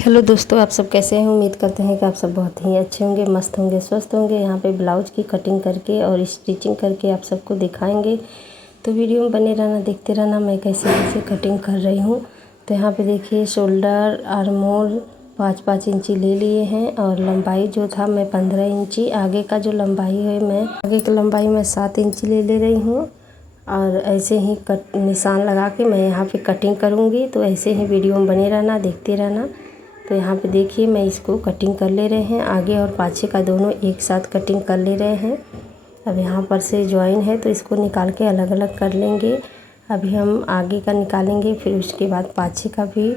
Hello दोस्तों, आप सब कैसे हैं। उम्मीद करते हैं कि आप सब बहुत ही अच्छे होंगे, मस्त होंगे, स्वस्थ होंगे। यहाँ पे ब्लाउज की कटिंग करके और स्टिचिंग करके आप सबको दिखाएंगे, तो वीडियो में बने रहना, देखते रहना मैं कैसे कैसे कटिंग कर रही हूँ। तो यहाँ पे देखिए, शोल्डर आर्मोल 5-5 इंची ले लिए हैं और लंबाई जो था मैं 15 इंची, आगे का जो लंबाई है मैं आगे की लंबाई मैं 7 इंची ले रही हूँ। और ऐसे ही कट निशान लगा के मैं यहाँ पे कटिंग करूँगी। तो ऐसे ही वीडियो में बने रहना, देखते रहना। तो यहाँ पे देखिए, मैं इसको कटिंग कर ले रहे हैं, आगे और पाछे का दोनों एक साथ कटिंग कर ले रहे हैं। अब यहाँ पर से जॉइन है तो इसको निकाल के अलग अलग कर लेंगे। अभी हम आगे का निकालेंगे, फिर उसके बाद पाछे का भी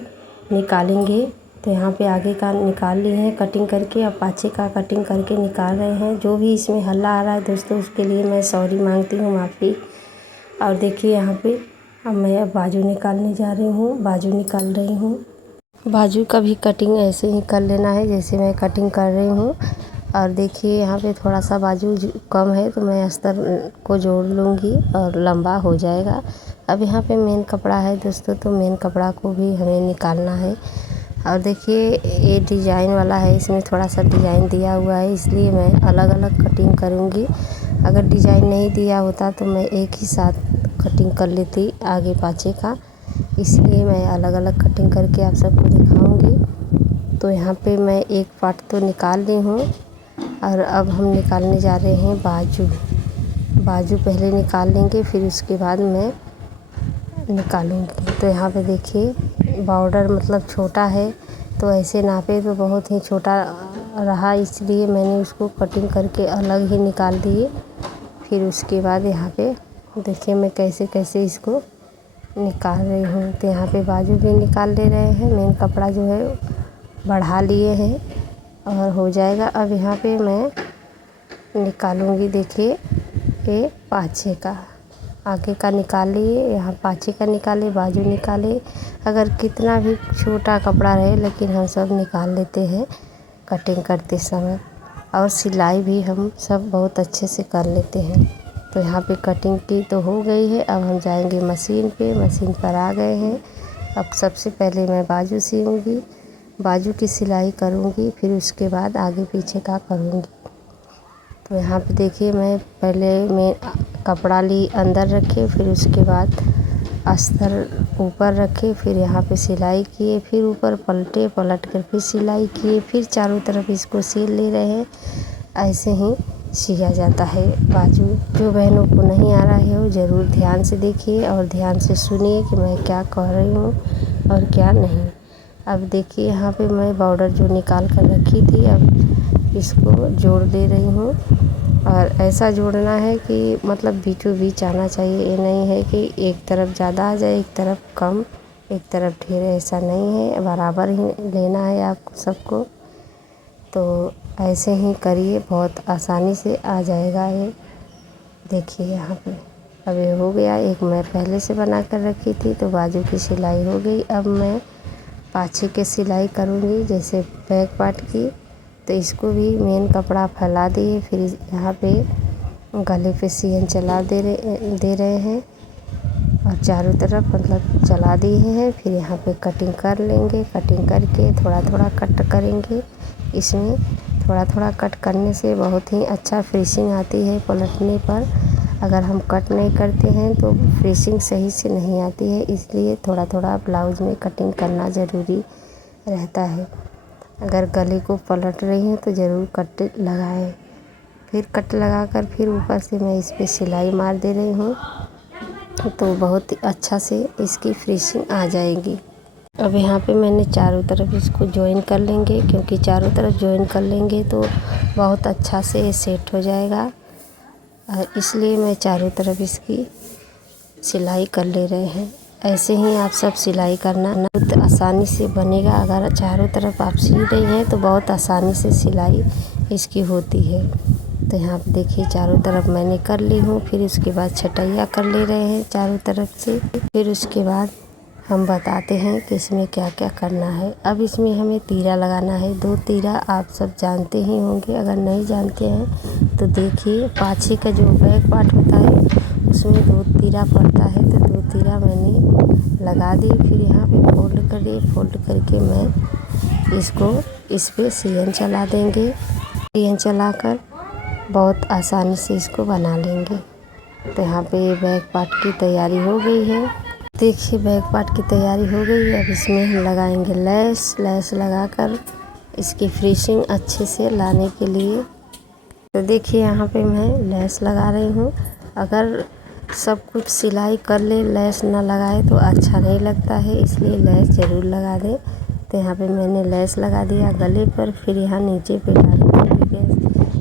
निकालेंगे। तो यहाँ पे आगे का निकाल लिए हैं कटिंग करके, अब पाछे का कटिंग करके निकाल रहे हैं। जो भी इसमें हल्ला आ रहा है दोस्तों, उसके लिए मैं सॉरी मांगती हूँ, माफ़ी। और देखिए यहाँ पे अब मैं बाजू निकालने जा रही हूँ, बाजू निकाल रही हूँ। बाजू का भी कटिंग ऐसे ही कर लेना है जैसे मैं कटिंग कर रही हूँ। और देखिए यहाँ पे थोड़ा सा बाजू कम है तो मैं अस्तर को जोड़ लूँगी और लंबा हो जाएगा। अब यहाँ पे मेन कपड़ा है दोस्तों, तो मेन कपड़ा को भी हमें निकालना है। और देखिए, ये डिज़ाइन वाला है, इसमें थोड़ा सा डिज़ाइन दिया हुआ है, इसलिए मैं अलग अलग कटिंग करूँगी। अगर डिज़ाइन नहीं दिया होता तो मैं एक ही साथ कटिंग कर लेती आगे पाछे का, इसलिए मैं अलग अलग कटिंग करके आप सबको दिखाऊंगी। तो यहाँ पे मैं एक पार्ट तो निकाल ली हूँ और अब हम निकालने जा रहे हैं बाजू। बाजू पहले निकाल लेंगे, फिर उसके बाद मैं निकालूंगी। तो यहाँ पे देखिए, बॉर्डर मतलब छोटा है, तो ऐसे नापे तो बहुत ही छोटा रहा, इसलिए मैंने उसको कटिंग करके अलग ही निकाल दिए। फिर उसके बाद यहाँ पे देखिए मैं कैसे कैसे इसको निकाल रही हूँ। तो यहाँ पे बाजू भी निकाल ले रहे हैं, मेन कपड़ा जो है बढ़ा लिए हैं और हो जाएगा। अब यहाँ पे मैं निकालूंगी। देखिए, ये पाछे का आगे का निकाल लिए, यहाँ पाछे का निकाले, बाजू निकाले। अगर कितना भी छोटा कपड़ा रहे, लेकिन हम सब निकाल लेते हैं कटिंग करते समय, और सिलाई भी हम सब बहुत अच्छे से कर लेते हैं। तो यहाँ पे कटिंग की तो हो गई है, अब हम जाएंगे मशीन पे। मशीन पर आ गए हैं। अब सबसे पहले मैं बाजू सीऊँगी, बाजू की सिलाई करूँगी, फिर उसके बाद आगे पीछे का करूँगी। तो यहाँ पे देखिए, मैं कपड़ा ली अंदर रखे, फिर उसके बाद अस्तर ऊपर रखे, फिर यहाँ पे सिलाई किए, फिर ऊपर पलटे, पलट कर फिर सिलाई किए, फिर चारों तरफ इसको सिल ले रहे हैं। ऐसे ही सिला जाता है बाजू। जो बहनों को नहीं आ रहा है वो ज़रूर ध्यान से देखिए और ध्यान से सुनिए कि मैं क्या कह रही हूँ और क्या नहीं। अब देखिए, यहाँ पे मैं बॉर्डर जो निकाल कर रखी थी, अब इसको जोड़ दे रही हूँ। और ऐसा जोड़ना है कि मतलब बीचों बीच आना चाहिए, ये नहीं है कि एक तरफ ज़्यादा आ जाए, एक तरफ कम, एक तरफ ढेर, ऐसा नहीं है, बराबर ही लेना है आप सबको। तो ऐसे ही करिए, बहुत आसानी से आ जाएगा ये। देखिए यहाँ पे अब ये हो गया। एक मैं पहले से बना कर रखी थी, तो बाजू की सिलाई हो गई। अब मैं पाछे के सिलाई करूँगी, जैसे बैक पार्ट की। तो इसको भी मेन कपड़ा फैला दिए, फिर यहाँ पे गले पे सियन चला दे रहे हैं और चारों तरफ मतलब चला दिए हैं। फिर यहाँ पे कटिंग कर लेंगे, कटिंग करके थोड़ा थोड़ा कट करेंगे। इसमें थोड़ा थोड़ा कट करने से बहुत ही अच्छा फिनिशिंग आती है पलटने पर। अगर हम कट नहीं करते हैं तो फिनिशिंग सही से नहीं आती है, इसलिए थोड़ा थोड़ा ब्लाउज में कटिंग करना ज़रूरी रहता है। अगर गले को पलट रही हैं तो ज़रूर कट लगाएं। फिर कट लगाकर फिर ऊपर से मैं इस पर सिलाई मार दे रही हूँ, तो बहुत ही अच्छा से इसकी फिनिशिंग आ जाएगी। अब यहाँ पे मैंने चारों तरफ इसको जॉइन कर लेंगे, क्योंकि चारों तरफ जॉइन कर लेंगे तो बहुत अच्छा से सेट हो जाएगा। इसलिए मैं चारों तरफ इसकी सिलाई कर ले रहे हैं। ऐसे ही आप सब सिलाई करना, बहुत आसानी से बनेगा। अगर चारों तरफ आप सिल रही हैं तो बहुत आसानी से सिलाई इसकी होती है। तो यहाँ पे देखिए, चारों तरफ मैंने कर ली हूँ। फिर उसके बाद छटैया कर ले रहे हैं चारों तरफ से। फिर उसके बाद हम बताते हैं कि इसमें क्या क्या करना है। अब इसमें हमें तीरा लगाना है। 2 तीरा आप सब जानते ही होंगे, अगर नहीं जानते हैं तो देखिए, पाछे का जो बैक पार्ट होता है उसमें 2 तीरा पड़ता है, तो 2 तीरा मैंने लगा दी। फिर यहाँ पे फोल्ड करिए, फोल्ड करके मैं इसको इस पे सियन चला देंगे। सियन चलाकर बहुत आसानी से इसको बना लेंगे। तो यहाँ पे बैक पार्ट की तैयारी हो गई है। देखिए बैक पार्ट की तैयारी हो गई है। अब इसमें हम लगाएंगे लेस लगाकर इसकी फिनिशिंग अच्छे से लाने के लिए। तो देखिए यहाँ पे मैं लेस लगा रही हूँ। अगर सब कुछ सिलाई कर ले लेस ना लगाए तो अच्छा नहीं लगता है, इसलिए लेस ज़रूर लगा दें। तो यहाँ पे मैंने लेस लगा दिया गले पर, फिर यहाँ नीचे पे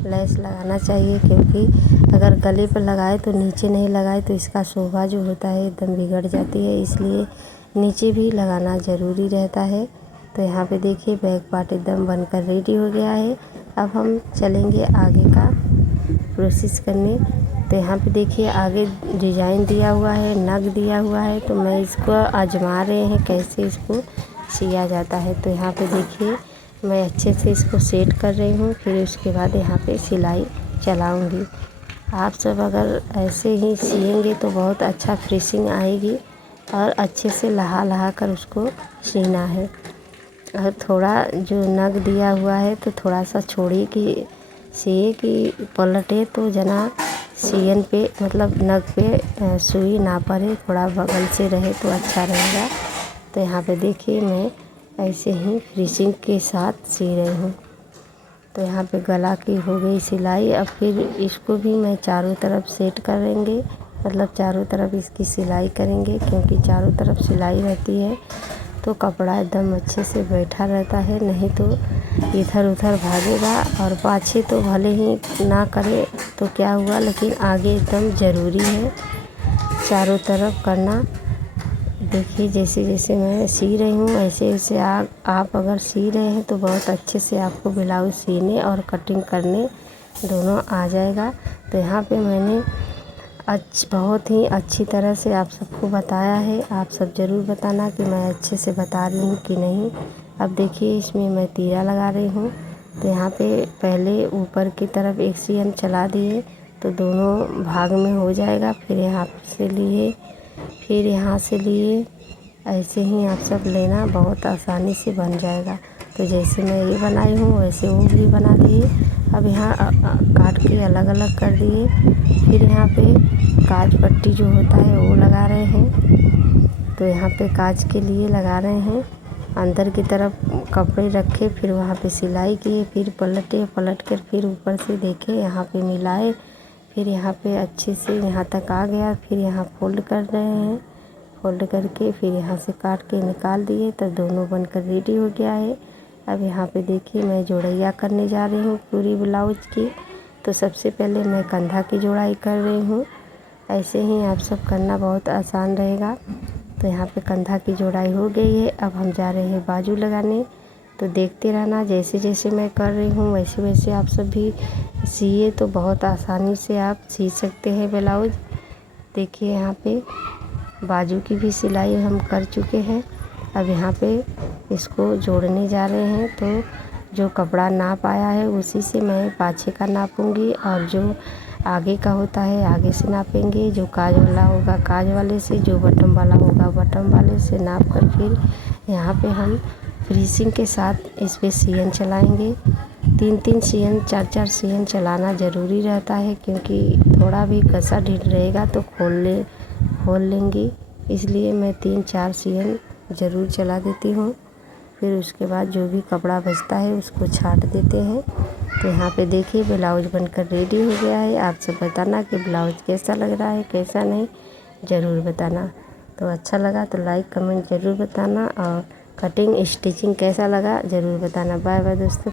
लेस लगाना चाहिए, क्योंकि अगर गले पर लगाए तो नीचे नहीं लगाए तो इसका शोभा जो होता है एकदम बिगड़ जाती है, इसलिए नीचे भी लगाना ज़रूरी रहता है। तो यहाँ पे देखिए बैक पार्ट एकदम बनकर रेडी हो गया है। अब हम चलेंगे आगे का प्रोसेस करने। तो यहाँ पे देखिए आगे डिज़ाइन दिया हुआ है, नग दिया हुआ है, तो मैं इसको आजमा रहे हैं कैसे इसको सिया जाता है। तो यहाँ पे देखिए मैं अच्छे से इसको सेट कर रही हूँ, फिर उसके बाद यहाँ पे सिलाई चलाऊँगी। आप सब अगर ऐसे ही सिएंगे तो बहुत अच्छा फिनिशिंग आएगी और अच्छे से लहा कर उसको सीना है। और थोड़ा जो नग दिया हुआ है तो थोड़ा सा छोड़िए कि सिए कि पलटे तो जना सियन पे मतलब नग पे सुई ना पड़े, थोड़ा बगल से रहे तो अच्छा रहेगा। तो यहाँ पे देखिए मैं ऐसे ही फिनिशिंग के साथ सी रही हूँ। तो यहाँ पे गला की हो गई सिलाई। अब फिर इसको भी मैं चारों तरफ सेट करेंगे, मतलब चारों तरफ इसकी सिलाई करेंगे, क्योंकि चारों तरफ सिलाई रहती है तो कपड़ा एकदम अच्छे से बैठा रहता है, नहीं तो इधर उधर भागेगा। और पाछे तो भले ही ना करे तो क्या हुआ, लेकिन आगे एकदम ज़रूरी है चारों तरफ करना। देखिए जैसे जैसे मैं सी रही हूँ ऐसे वैसे आप अगर सी रहे हैं तो बहुत अच्छे से आपको ब्लाउज सीने और कटिंग करने दोनों आ जाएगा। तो यहाँ पे मैंने बहुत ही अच्छी तरह से आप सबको बताया है। आप सब ज़रूर बताना कि मैं अच्छे से बता रही हूँ कि नहीं। अब देखिए इसमें मैं तीरा लगा रही हूँ। तो यहाँ पे पहले ऊपर की तरफ एक सियन चला दिए तो दोनों भाग में हो जाएगा, फिर यहाँ से लिए, फिर यहाँ से लिए, ऐसे ही आप सब लेना, बहुत आसानी से बन जाएगा। तो जैसे मैं ये बनाई हूँ वैसे वो भी बना दिए। अब यहाँ काट के अलग अलग कर दिए। फिर यहाँ पे काज पट्टी जो होता है वो लगा रहे हैं। तो यहाँ पे काज के लिए लगा रहे हैं, अंदर की तरफ कपड़े रखे, फिर वहाँ पे सिलाई किए, फिर पलट कर फिर ऊपर से देखे, यहाँ पे मिलाए, फिर यहाँ पे अच्छे से यहाँ तक आ गया, फिर यहाँ फोल्ड कर रहे हैं। फोल्ड करके फिर यहाँ से काट के निकाल दिए तो दोनों बनकर रेडी हो गया है। अब यहाँ पे देखिए मैं जोड़ैया करने जा रही हूँ पूरी ब्लाउज की। तो सबसे पहले मैं कंधा की जोड़ाई कर रही हूँ। ऐसे ही आप सब करना, बहुत आसान रहेगा। तो यहाँ पे कंधा की जोड़ाई हो गई है। अब हम जा रहे हैं बाजू लगाने। तो देखते रहना, जैसे जैसे मैं कर रही हूँ वैसे वैसे आप सब भी सिए तो बहुत आसानी से आप सी सकते हैं ब्लाउज। देखिए यहाँ पे बाजू की भी सिलाई हम कर चुके हैं। अब यहाँ पे इसको जोड़ने जा रहे हैं। तो जो कपड़ा नाप आया है उसी से मैं पाछे का नापूंगी, और जो आगे का होता है आगे से नापेंगे, जो काज वाला होगा काज वाले से, जो बटन वाला होगा बटन वाले से नाप कर फिर यहाँ पे हम फिनिशिंग के साथ इस पे सियन चलाएंगे। 3-3 सियन 4-4 सियन चलाना ज़रूरी रहता है, क्योंकि थोड़ा भी कसा ढील रहेगा तो खोल लेंगी, इसलिए मैं 3-4 सियन ज़रूर चला देती हूँ। फिर उसके बाद जो भी कपड़ा बचता है उसको छांट देते हैं। तो यहाँ पे देखिए ब्लाउज बनकर रेडी हो गया है। आप सब बताना कि ब्लाउज कैसा लग रहा है कैसा नहीं, ज़रूर बताना। तो अच्छा लगा तो लाइक कमेंट ज़रूर बताना, और कटिंग स्टिचिंग कैसा लगा ज़रूर बताना। बाय बाय दोस्तों।